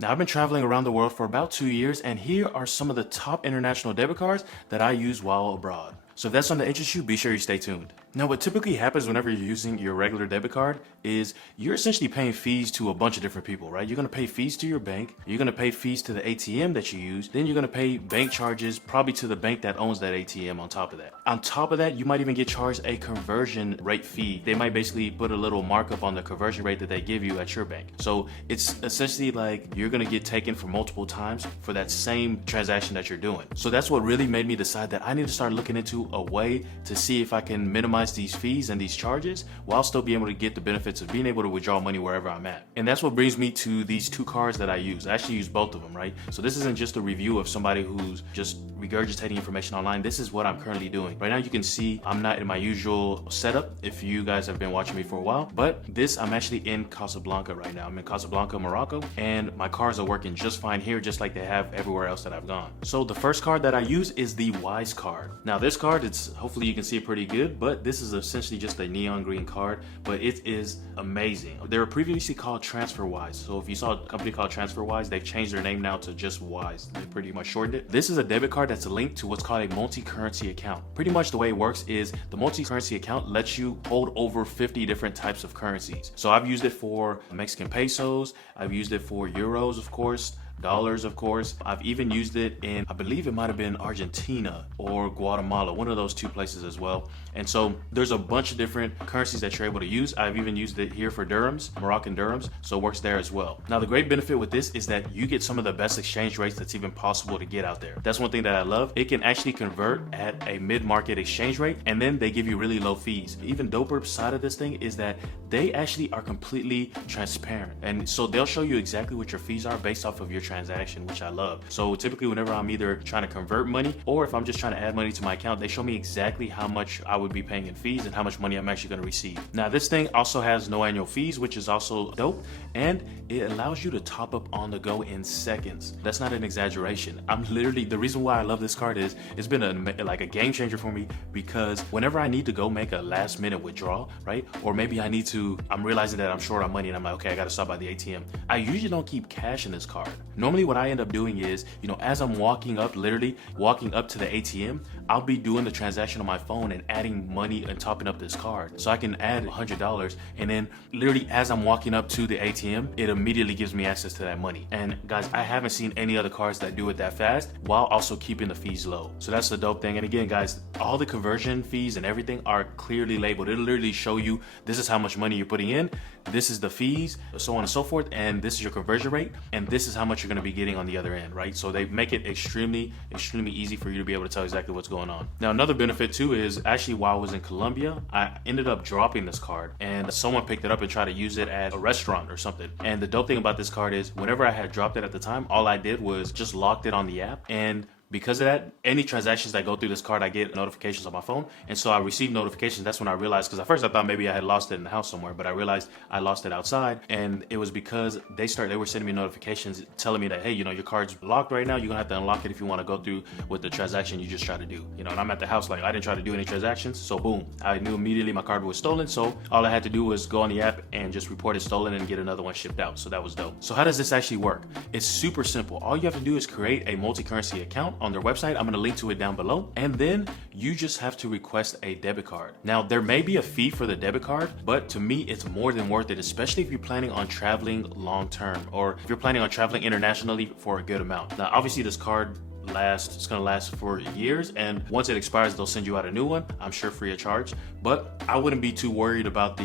Now, I've been traveling around the world for about 2 years, and here are some of the top international debit cards that I use while abroad. So if that's something that interests you, be sure you stay tuned. Now, what typically happens whenever you're using your regular debit card is you're essentially paying fees to a bunch of different people, right? You're gonna pay fees to your bank, you're gonna pay fees to the ATM that you use, then you're gonna pay bank charges probably to the bank that owns that ATM on top of that. On top of that, you might even get charged a conversion rate fee. They might basically put a little markup on the conversion rate that they give you at your bank. So it's essentially like you're gonna get taken for multiple times for that same transaction that you're doing. So that's what really made me decide that I need to start looking into a way to see if I can minimize these fees and these charges while still being able to get the benefits of being able to withdraw money wherever I'm at. And that's what brings me to these two cards that I use. I actually use both of them, right? So this isn't just a review of somebody who's just regurgitating information online. This is what I'm currently doing. Right now you can see I'm not in my usual setup if you guys have been watching me for a while, but I'm actually in Casablanca right now. I'm in Casablanca, Morocco, and my cards are working just fine here, just like they have everywhere else that I've gone. So the first card that I use is the Wise card. Now this card, hopefully you can see it pretty good, but this is essentially just a neon green card, but it is amazing. They were previously called TransferWise. So if you saw a company called TransferWise, they've changed their name now to just Wise. They pretty much shortened it. This is a debit card that's linked to what's called a multi-currency account. Pretty much the way it works is the multi-currency account lets you hold over 50 different types of currencies. So I've used it for Mexican pesos, I've used it for euros, of course, dollars, of course. I've even used it in, I believe it might have been Argentina or Guatemala, one of those two places as well. And so there's a bunch of different currencies that you're able to use. I've even used it here for dirhams, Moroccan dirhams, so it works there as well. Now the great benefit with this is that you get some of the best exchange rates that's even possible to get out there. That's one thing that I love. It can actually convert at a mid-market exchange rate, and then they give you really low fees. Even doper side of this thing is that they actually are completely transparent. And so they'll show you exactly what your fees are based off of your transaction, which I love. So typically whenever I'm either trying to convert money or if I'm just trying to add money to my account, they show me exactly how much I would be paying in fees and how much money I'm actually going to receive. Now this thing also has no annual fees, which is also dope, and it allows you to top up on the go in seconds. That's not an exaggeration. The reason why I love this card is it's been a game changer for me, because whenever I need to go make a last minute withdrawal, right? Or maybe I'm realizing that I'm short on money and I'm like, okay, I got to stop by the ATM. I usually don't keep cash in this card. Normally what I end up doing is, as I'm literally walking up to the ATM, I'll be doing the transaction on my phone and adding money and topping up this card. So I can add $100, and then literally as I'm walking up to the ATM, it immediately gives me access to that money. And guys, I haven't seen any other cards that do it that fast while also keeping the fees low. So that's the dope thing. And again, guys, all the conversion fees and everything are clearly labeled. It'll literally show you this is how much money you're putting in, this is the fees, so on and so forth, and this is your conversion rate, and this is how much you're going to be getting on the other end, right? So they make it extremely easy for you to be able to tell exactly what's going on. Now another benefit too is actually while I was in Colombia, I ended up dropping this card and someone picked it up and tried to use it at a restaurant or something. And the dope thing about this card is whenever I had dropped it at the time, all I did was just locked it on the app, and because of that, any transactions that go through this card, I get notifications on my phone. And so I received notifications. That's when I realized, because at first I thought maybe I had lost it in the house somewhere, but I realized I lost it outside. And it was because they were sending me notifications telling me that, hey, your card's locked right now. You're gonna have to unlock it if you want to go through with the transaction you just tried to do. And I'm at the house, like, I didn't try to do any transactions. So boom, I knew immediately my card was stolen. So all I had to do was go on the app and just report it stolen and get another one shipped out. So that was dope. So how does this actually work? It's super simple. All you have to do is create a multi-currency account on their website. I'm gonna link to it down below, and then you just have to request a debit card. Now there may be a fee for the debit card, but to me it's more than worth it, especially if you're planning on traveling long term, or if you're planning on traveling internationally for a good amount. Now obviously this card it's gonna last for years, and once it expires they'll send you out a new one, I'm sure free of charge. But I wouldn't be too worried about I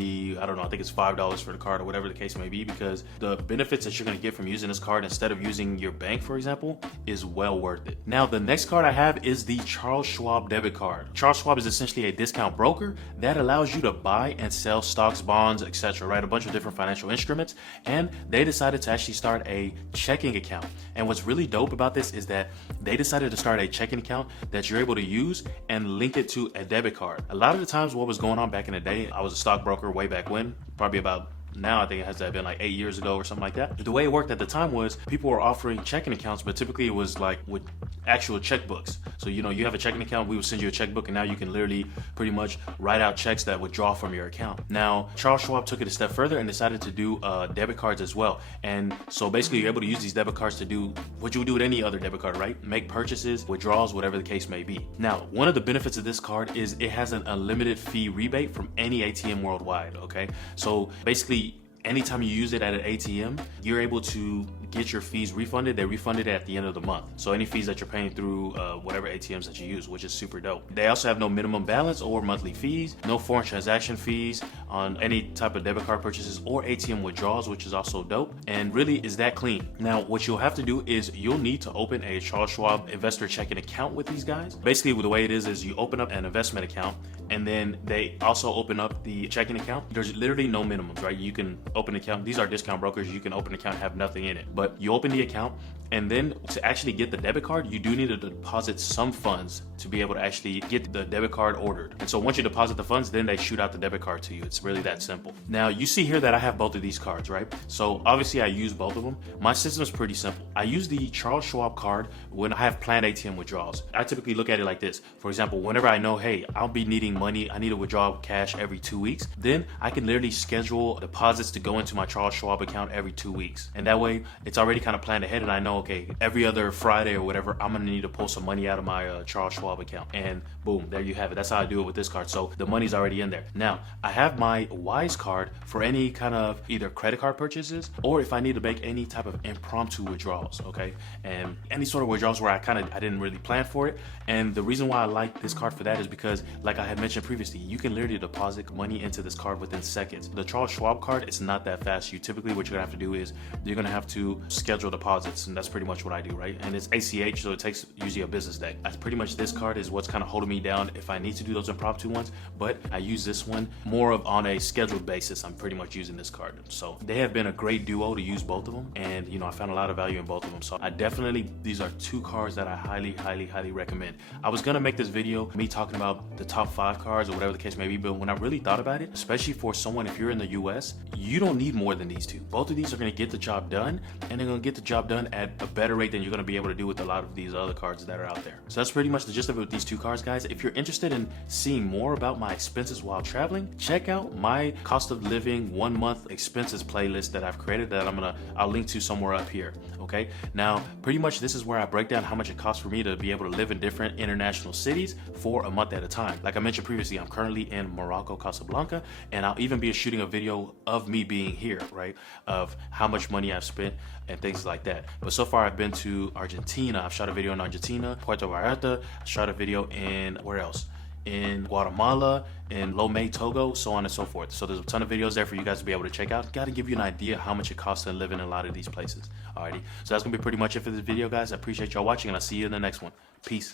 think it's $5 for the card or whatever the case may be, because the benefits that you're gonna get from using this card instead of using your bank, for example, is well worth it. Now the next card I have is the Charles Schwab debit card. Charles Schwab is essentially a discount broker that allows you to buy and sell stocks, bonds, etc., right? A bunch of different financial instruments, and they decided to actually start a checking account. And what's really dope about this is that they decided to start a checking account that you're able to use and link it to a debit card. A lot of the times what was going on back in the day, I was a stockbroker way back when, probably about now I think it has to have been like 8 years ago or something like that. The way it worked at the time was people were offering checking accounts, but typically it was like with actual checkbooks. So you know, you have a checking account, we would send you a checkbook, and now you can literally pretty much write out checks that would draw from your account. Now Charles Schwab took it a step further and decided to do debit cards as well. And so basically you're able to use these debit cards to do what you would do with any other debit card, right? Make purchases, withdrawals, whatever the case may be. Now, one of the benefits of this card is it has an unlimited fee rebate from any ATM worldwide, okay? So basically, anytime you use it at an ATM, you're able to get your fees refunded. They refund it at the end of the month. So any fees that you're paying through whatever ATMs that you use, which is super dope. They also have no minimum balance or monthly fees, no foreign transaction fees on any type of debit card purchases or ATM withdrawals, which is also dope. And really is that clean. Now, what you'll have to do is you'll need to open a Charles Schwab investor checking account with these guys. Basically, the way it is you open up an investment account, and then they also open up the checking account. There's literally no minimums, right? You can open an account. These are discount brokers. You can open an account, have nothing in it. But you open the account, and then to actually get the debit card, you do need to deposit some funds to be able to actually get the debit card ordered. And so once you deposit the funds, then they shoot out the debit card to you. It's really that simple. Now, you see here that I have both of these cards, right? So obviously I use both of them. My system is pretty simple. I use the Charles Schwab card when I have planned ATM withdrawals. I typically look at it like this. For example, whenever I know, hey, I'll be needing money, I need to withdraw cash every 2 weeks, then I can literally schedule deposits to go into my Charles Schwab account every 2 weeks. And that way it's already kind of planned ahead, and I know, okay, every other Friday or whatever, I'm gonna need to pull some money out of my Charles Schwab account. And boom, there you have it. That's how I do it with this card. So the money's already in there. Now, I have my Wise card for any kind of either credit card purchases or if I need to make any type of impromptu withdrawals, okay? And any sort of withdrawals where I didn't really plan for it. And the reason why I like this card for that is because, like I had mentioned previously, you can literally deposit money into this card within seconds. The Charles Schwab card, it's not that fast. You typically, what you're gonna have to do is you're gonna have to schedule deposits, and that's pretty much what I do, right? And it's ACH, so it takes usually a business day. That's pretty much, this card is what's kind of holding me down if I need to do those impromptu ones, but I use this one more of on a scheduled basis. I'm pretty much using this card. So they have been a great duo to use both of them, and you know, I found a lot of value in both of them. So I definitely, these are two cards that I highly recommend. I was gonna make this video me talking about the top 5 cards or whatever the case may be, but when I really thought about it, especially for someone, if you're in the US, you don't need more than these two. Both of these are gonna get the job done, and they're gonna get the job done at a better rate than you're gonna be able to do with a lot of these other cards that are out there. So that's pretty much the gist of it with these two cards, guys. If you're interested in seeing more about my expenses while traveling, check out my cost of living 1 month expenses playlist that I've created that I'll link to somewhere up here. Okay, now pretty much this is where I break down how much it costs for me to be able to live in different international cities for a month at a time. Like I mentioned previously, I'm currently in Morocco, Casablanca, and I'll even be shooting a video of me being here, right, of how much money I've spent and things like that. But so far I've been to Argentina. I've shot a video in Argentina, Puerto Vallarta. I shot a video in, where else? In Guatemala, in Lomé, Togo, so on and so forth. So there's a ton of videos there for you guys to be able to check out. Got to give you an idea how much it costs to live in a lot of these places. Alrighty, so that's gonna be pretty much it for this video, guys. I appreciate y'all watching, and I'll see you in the next one. Peace.